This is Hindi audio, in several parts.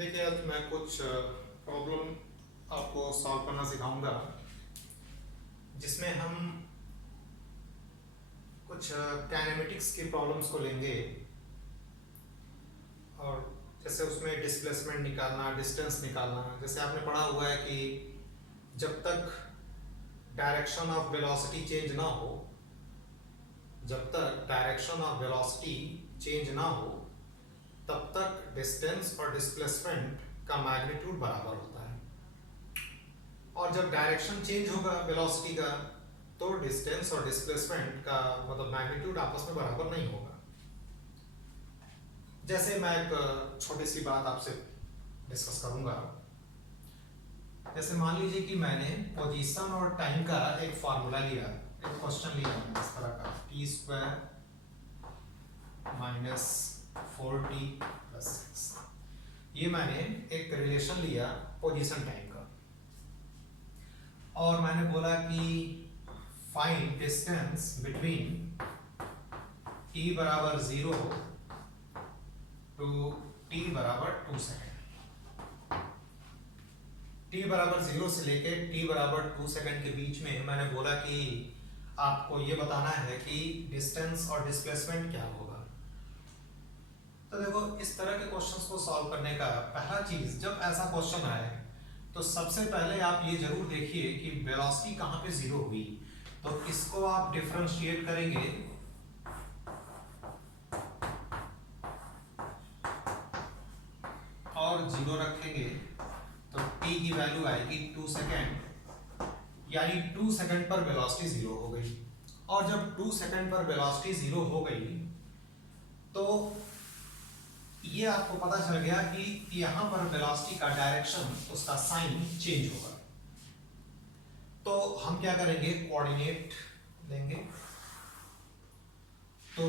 देखिए, आज मैं कुछ प्रॉब्लम आपको सॉल्व करना सिखाऊंगा जिसमें हम कुछ काइनेमेटिक्स की प्रॉब्लम्स को लेंगे और जैसे उसमें डिस्प्लेसमेंट निकालना, डिस्टेंस निकालना। जैसे आपने पढ़ा हुआ है कि जब तक डायरेक्शन ऑफ वेलोसिटी चेंज ना हो, जब तक डायरेक्शन ऑफ वेलोसिटी चेंज ना हो तब तक डिस्टेंस और डिस्प्लेसमेंट का मैग्नीट्यूड बराबर होता है, और जब डायरेक्शन चेंज होगा वेलोसिटी का तो डिस्टेंस और डिस्प्लेसमेंट का मतलब मैग्नीट्यूड आपस में बराबर नहीं होगा। जैसे मैं एक छोटी सी बात आपसे डिस्कस करूंगा। जैसे मान लीजिए कि मैंने पोजीशन और टाइम का एक फार्मूला लिया, एक क्वेश्चन लिया इस तरह का, T square minus 4t plus 6। ये मैंने एक रिलेशन लिया पोजीशन टाइम का और मैंने बोला कि फाइंड डिस्टेंस बिटवीन t बराबर 0 टू t बराबर 2 सेकेंड। t बराबर 0 से लेके t बराबर 2 सेकेंड के बीच में मैंने बोला कि आपको ये बताना है कि डिस्टेंस और डिस्प्लेसमेंट क्या होगा। तो देखो, इस तरह के क्वेश्चंस को सॉल्व करने का पहला चीज, जब ऐसा क्वेश्चन आए तो सबसे पहले आप ये जरूर देखिए कि वेलोसिटी कहाँ पे जीरो हुई। तो इसको आप डिफरेंशिएट करेंगे और जीरो रखेंगे तो t की वैल्यू आएगी 2 सेकेंड, यानी 2 सेकेंड पर वेलोसिटी जीरो हो गई। और जब 2 सेकेंड पर वेलोसिटी जीरो हो गई तो ये आपको पता चल गया कि यहां पर वेलोसिटी का डायरेक्शन, उसका साइन चेंज होगा। तो हम क्या करेंगे, कोऑर्डिनेट लेंगे। तो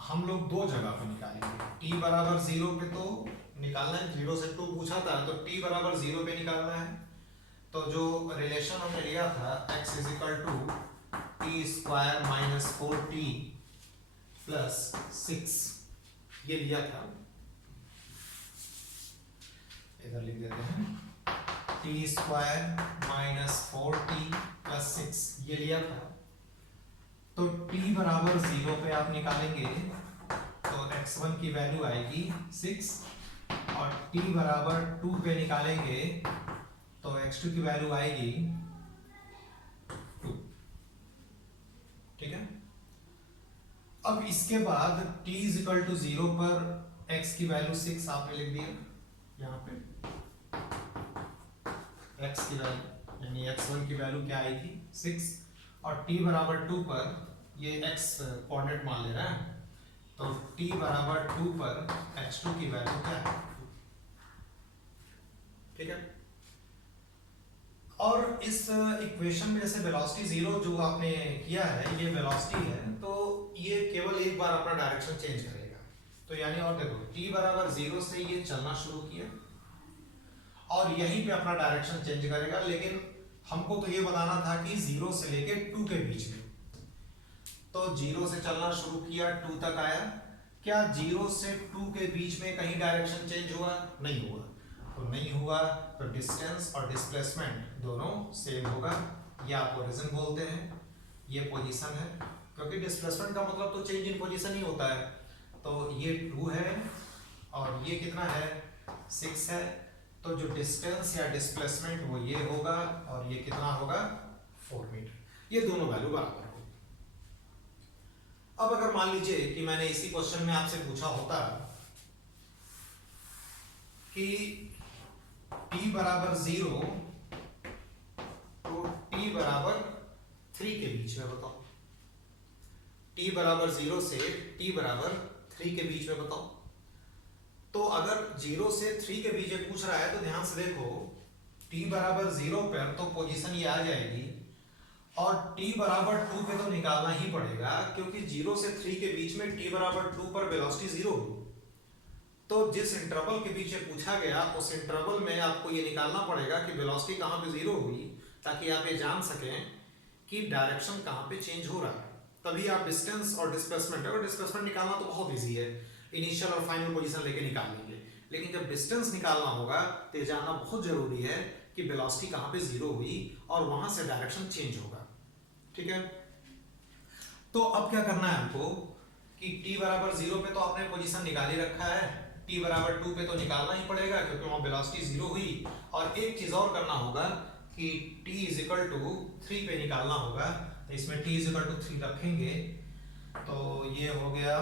हम लोग दो जगह पे निकालेंगे। t बराबर 0 पे तो निकालना है, 0 से 2 पूछा था तो t बराबर 0 पे निकालना है। तो जो रिलेशन हमने लिया था x is equal to T square minus 4t plus 6, ये लिया था, इधर लिख देते हैं, T square minus 4t plus 6 ये लिया था। तो t बराबर 0 पे आप निकालेंगे तो x1 की वैल्यू आएगी 6, और t बराबर 2 पे निकालेंगे तो x2 की वैल्यू आएगी 2। ठीक है। अब इसके बाद t इज इक्वल टू 0 पर x की वैल्यू 6 आपने लिख दिया यहाँ पे। x की वैल्यू यानी x1 की वैल्यू क्या आई थी 6, और t बराबर 2 पर ये x कोऑर्डिनेट मान ले रहा है, तो t बराबर 2 पर x2 की वैल्यू क्या है 2। ठीक है। और इस इक्वेशन में जैसे वेलोसिटी जीरो जो आपने किया है, ये वेलोसिटी है, तो ये केवल एक बार अपना डायरेक्शन चेंज करेगा। तो यानी और देखो, t बराबर 0 से ये चलना शुरू किया और यहीं पे अपना डायरेक्शन चेंज करेगा, लेकिन हमको तो ये बताना था कि 0 से लेके 2 के बीच में। तो 0 से चलना शुरू किया, 2 तक आया। क्या 0 से 2 के बीच में कहीं डायरेक्शन चेंज हुआ? नहीं हुआ। तो नहीं हुआ तो डिस्टेंस और डिस्प्लेसमेंट दोनों सेम होगा। ये आप ओरिजिन बोलते हैं, ये पोजीशन है, क्योंकि डिस्प्लेसमेंट का मतलब तो चेंज इन पोजीशन ही होता है। तो ये 2 है और ये कितना है 6 है। तो जो डिस्टेंस या डिस्प्लेसमेंट वो ये होगा और ये कितना होगा 4 मीटर। ये दोनों वैल्यू बराबर होगी। अब अगर मान लीजिए कि मैंने इसी क्वेश्चन में आपसे पूछा होता कि t बराबर 0 तो t बराबर 3 के बीच में बताओ, t बराबर 0 से t बराबर 3 के बीच में बताओ। तो अगर 0 से 3 के बीच में पूछ रहा है तो ध्यान से देखो, t बराबर 0 पर तो पोजीशन ये आ जाएगी, और t बराबर 2 पे तो निकालना ही पड़ेगा, क्योंकि 0 से 3 के बीच में t बराबर 2 पर वेलोसिटी 0 हुई। तो जिस इंटरवल के बीच पूछा गया उस इंटरवल में आपको ये निकालना पड़ेगा कि वेलोसिटी कहाँ पे 0 हुई, ताकि आप ये जान सकें कि डायरेक्शन कहाँ पे चेंज हो रहा है। तभी आप डिस्टेंस और डिस्प्लेसमेंट, और डिस्प्लेसमेंट निकालना तो बहुत ईजी है, इनिशियल और फाइनल पोजीशन लेके निकाल लेंगे। लेकिन जब डिस्टेंस निकालना होगा तो ये जानना बहुत जरूरी है कि वेलोसिटी कहाँ पे जीरो हुई और वहां से डायरेक्शन चेंज होगा। ठीक है, तो अब क्या करना है हमको कि t बराबर 0 पे तो आपने पोजीशन निकाल ही रखा है, t बराबर 2 पे तो निकालना ही पड़ेगा क्योंकि वहां वेलोसिटी जीरो हुई। और एक चीज और करना होगा कि t इज इक्वल टू 3 पे निकालना होगा, तो इसमें t इज इक्वल टू 3 रखेंगे तो ये हो गया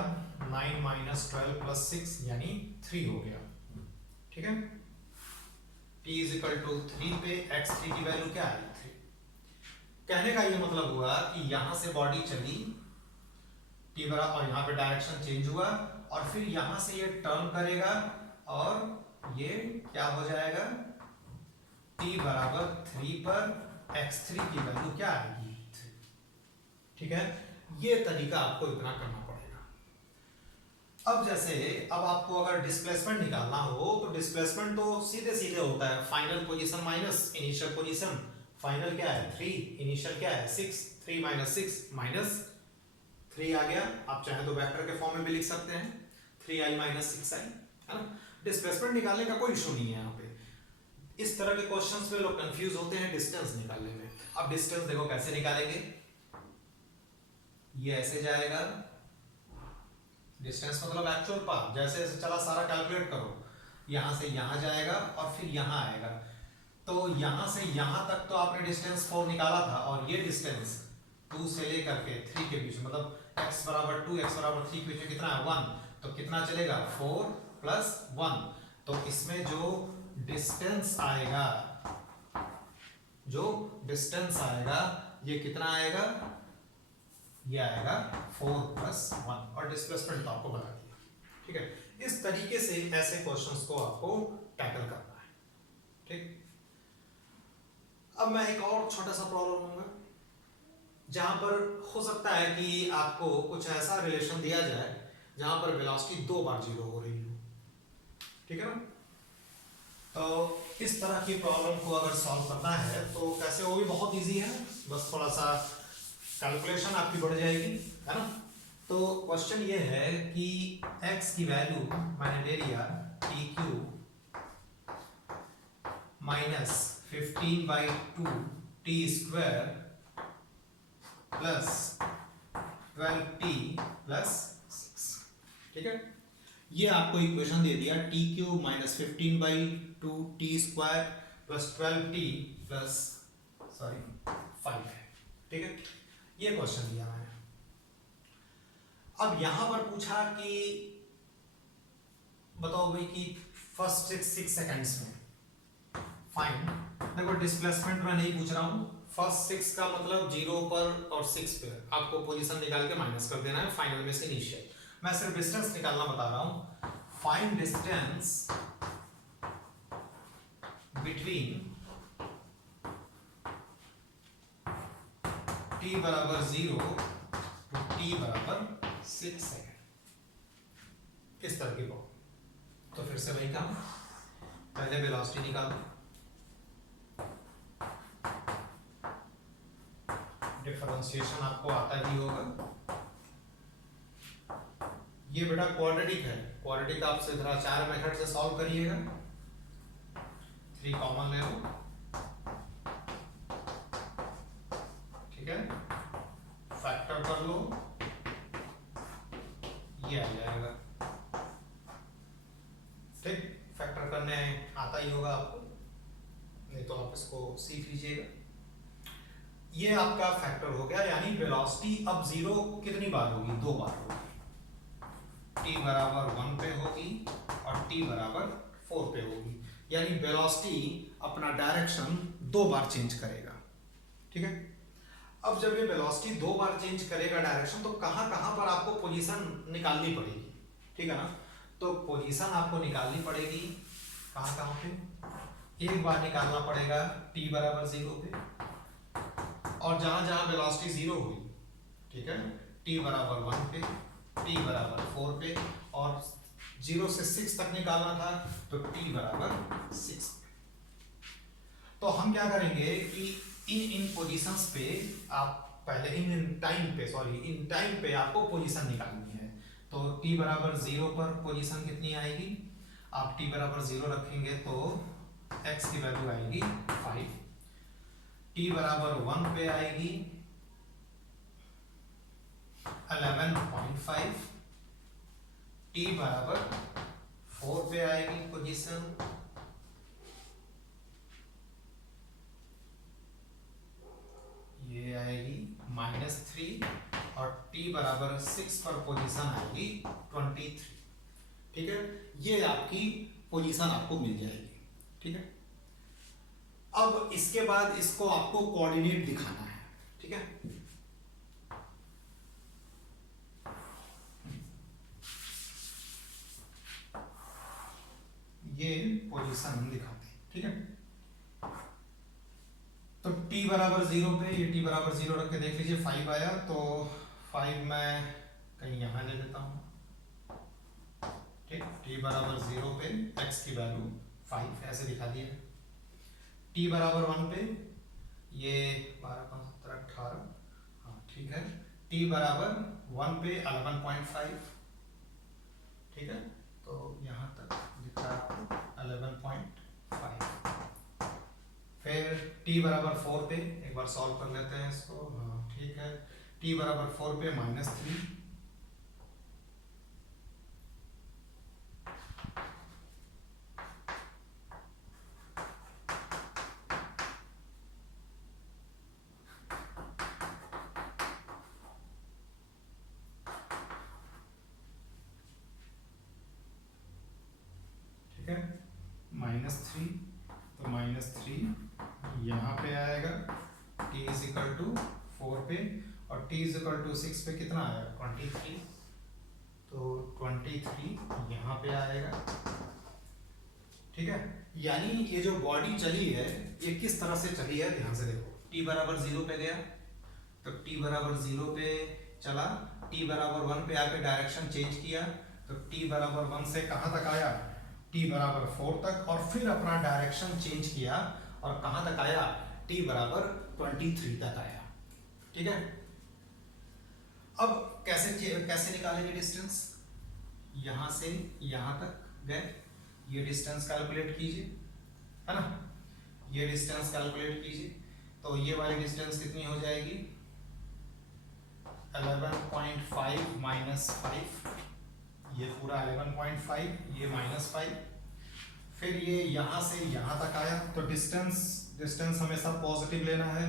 9 माइनस 12 प्लस 6 यानी 3 हो गया। ठीक है, t इज इक्वल टू 3 पे x3 की वैल्यू क्या है 3। कहने का ये मतलब हुआ कि यहां से बॉडी चली t बराबर और यहाँ पे डायरेक्शन चेंज हुआ और फिर यहां से ये टर्न करेगा और ये क्या हो जाएगा t बराबर 3 पर x3 की वैल्यू क्या आएगी 3। ठीक है, ये तरीका आपको इतना करना पड़ेगा। अब जैसे अब आपको अगर डिस्प्लेसमेंट निकालना हो तो डिस्प्लेसमेंट तो सीधे सीधे होता है, final position minus initial position. Final क्या है 3, इनिशियल क्या है 6, 3 माइनस 6 माइनस 3 आ गया। आप चाहे तो वेक्टर के फॉर्म में भी लिख सकते हैं 3i माइनस 6i, है ना। डिस्प्लेसमेंट निकालने का कोई इशू नहीं है यहाँ पे। इस तरह के क्वेश्चंस में लोग कंफ्यूज होते हैं डिस्टेंस निकालने में। अब डिस्टेंस देखो कैसे निकालेंगे, ये ऐसे जाएगा, डिस्टेंस मतलब एक्चुअल पाथ, जैसे जैसे चला सारा कैलकुलेट करो, यहां से यहां जाएगा और फिर यहां आएगा। तो यहां से यहां तक तो आपने डिस्टेंस 4 निकाला था और ये डिस्टेंस 2 से लेकर के 3 के बीच मतलब x बराबर 2 x बराबर 3 के बीच में कितना है 1, तो कितना चलेगा 4 प्लस 1। तो इसमें जो डिस्टेंस आएगा ये कितना आएगा, ये आएगा 4 प्लस 1 और डिस्प्लेसमेंट तो आपको बता दिया। ठीक है, इस तरीके से ऐसे क्वेश्चंस को आपको टैकल करना है। ठीक, अब मैं एक और छोटा सा प्रॉब्लम लूंगा जहां पर हो सकता है कि आपको कुछ ऐसा रिलेशन दिया जाए जहां पर वेलोसिटी 2 बार जीरो हो रही हो। ठीक है ना, तो इस तरह की प्रॉब्लम को अगर सॉल्व करना है तो कैसे, वो भी बहुत इजी है, बस थोड़ा सा कैलकुलेशन आपकी बढ़ जाएगी, है ना। तो क्वेश्चन ये है कि x की वैल्यू मैंने ले लिया T Q minus 15/2 T square plus 12t plus 6। ठीक है, ये आपको इक्वेशन दे दिया T Q minus 15/2 T square plus 12t plus 5 है। ठीक है, ये क्वेश्चन दिया मैंने। अब यहां पर पूछा कि बताओ भाई कि फर्स्ट 6 सेकंड्स में फाइंड, देखो डिस्प्लेसमेंट में नहीं पूछ रहा हूं, फर्स्ट 6 का मतलब 0 पर और 6 पे आपको पोजीशन निकाल के माइनस कर देना है फाइनल में से इनिशियल। मैं सिर्फ डिस्टेंस निकालना बता रहा हूं। फाइंड डिस्टेंस बिटवीन t बराबर 0 टू t बराबर 6 सेकेंड। इस तरह की बात। तो फिर से वही काम, पहले वेलोसिटी निकालो, डिफरेंशिएशन आपको आता ही होगा। ये बेटा क्वाड्रेटिक है, क्वाड्रेटिक आप सीधा 4 मेथड से सॉल्व करिएगा। 3 कॉमन ले लो, ठीक है, फैक्टर कर लो, ये आ जाएगा। ठीक, फैक्टर करने आता ही होगा आपको, नहीं तो आप इसको सीख लीजिएगा। ये आपका फैक्टर हो गया, यानी वेलोसिटी अब 0 कितनी बार होगी, 2 बार होगी। t बराबर 1 पे होगी और t बराबर 4 पे होगी, यानी वेलोसिटी अपना डायरेक्शन 2 बार चेंज करेगा। ठीक है, अब जब ये वेलोसिटी 2 बार चेंज करेगा डायरेक्शन, तो कहां कहां पर आपको पोजीशन निकालनी पड़ेगी। ठीक है ना, तो पोजीशन आपको निकालनी पड़ेगी कहां कहां पे, एक बार निकालना पड़ेगा t बराबर 0 पे, और जहां जहां वेलोसिटी 0 हुई, ठीक है, t बराबर 1 पे, t बराबर 4 पे, और 0 से 6 तक निकालना था तो t बराबर 6 पे। तो हम क्या करेंगे कि इन पोजीशंस पे आप पहले इन टाइम पे आपको पोजीशन निकालनी है। तो t बराबर 0 पर पोजीशन कितनी आएगी, आप t बराबर 0 रखेंगे तो x की वैल्यू आएगी 5, t बराबर 1 पे आएगी 11.5, t बराबर 4 पे आएगी पोजीशन ये आएगी -3 और t बराबर 6 पर पोजीशन आएगी 23। ठीक है, ये आपकी पोजीशन आपको मिल जाएगी। ठीक है, अब इसके बाद इसको आपको कोऑर्डिनेट दिखाना है। ठीक है, ये पोजीशन हम दिखाते हैं। ठीक है, तो t बराबर 0 पे ये t बराबर 0 रख के देख लीजिए 5 आया, तो 5 मैं कहीं यहां ले लेता हूं। ठीक, t बराबर 0 पे x की वैल्यू 5 ऐसे दिखा दिया। t बराबर 1 पे ये 12 5 17 18, हाँ ठीक है, t बराबर 1 पे 11.5। ठीक है, तो यहां तक दिख रहा है आपको 11.5। फिर t बराबर 4 पे एक बार सॉल्व कर लेते हैं इसको। हाँ ठीक है, t बराबर 4 पे -3, ठीक है, -3, तो -3 यहाँ पे आएगा t इज इक्वल टू 4 पे, और t इज इक्वल टू 6 पे कितना आएगा 23, तो 23 यहाँ पे आएगा। ठीक है, यानी ये जो बॉडी चली है ये किस तरह से चली है ध्यान से देखो। t बराबर 0 पे गया, तो t बराबर 0 पे चला, t बराबर 1 पे आके डायरेक्शन चेंज किया, तो t बराबर 1 से कहाँ तक आया t बराबर 4 तक, और फिर अपना डायरेक्शन चेंज किया और कहाँ तक आया t बराबर 23 तक आया। ठीक है, अब कैसे निकालेंगे डिस्टेंस, यहां से यहां तक गए, ये डिस्टेंस कैलकुलेट कीजिए, है ना, ये डिस्टेंस कैलकुलेट कीजिए, तो ये वाली डिस्टेंस कितनी हो जाएगी 11.5 माइनस 5, ये पूरा 11.5, ये -5, फिर ये यहां से यहां तक आया, तो डिस्टेंस हमेशा पॉजिटिव लेना है,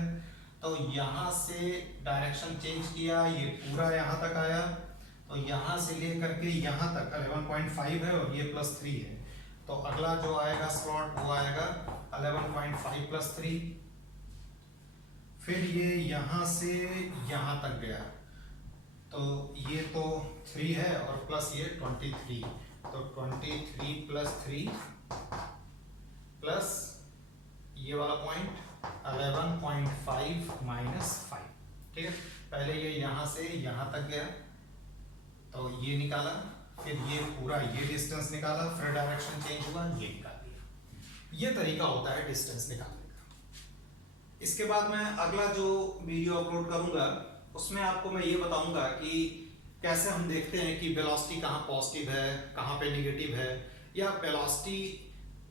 तो यहां से डायरेक्शन चेंज किया, ये पूरा यहां तक आया, तो यहां से लेकर के यहां तक 11.5 है और ये +3 है, तो अगला जो आएगा स्लॉट वो आएगा 11.5 + 3, फिर ये यहां से यहां तक गया, तो ये तो 3 है और प्लस ये 23, तो 23 + 3 प्लस ये वाला पॉइंट 11.5 - 5। ठीक है, पहले ये यहां से यहां तक गया, तो ये निकाला, फिर ये पूरा ये डिस्टेंस निकाला, फिर डायरेक्शन चेंज हुआ, ये निकाल दिया। ये तरीका होता है डिस्टेंस निकालने का। इसके बाद मैं अगला जो वीडियो अपलोड करूंगा उसमें आपको मैं ये बताऊंगा कि कैसे हम देखते हैं कि वेलोसिटी कहाँ पॉजिटिव है कहाँ पे नेगेटिव है, या वेलोसिटी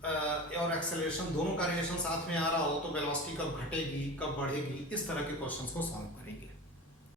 और एक्सेलरेशन दोनों का रिलेशन साथ में आ रहा हो तो वेलोसिटी कब घटेगी कब बढ़ेगी, इस तरह के क्वेश्चंस को सॉल्व करें।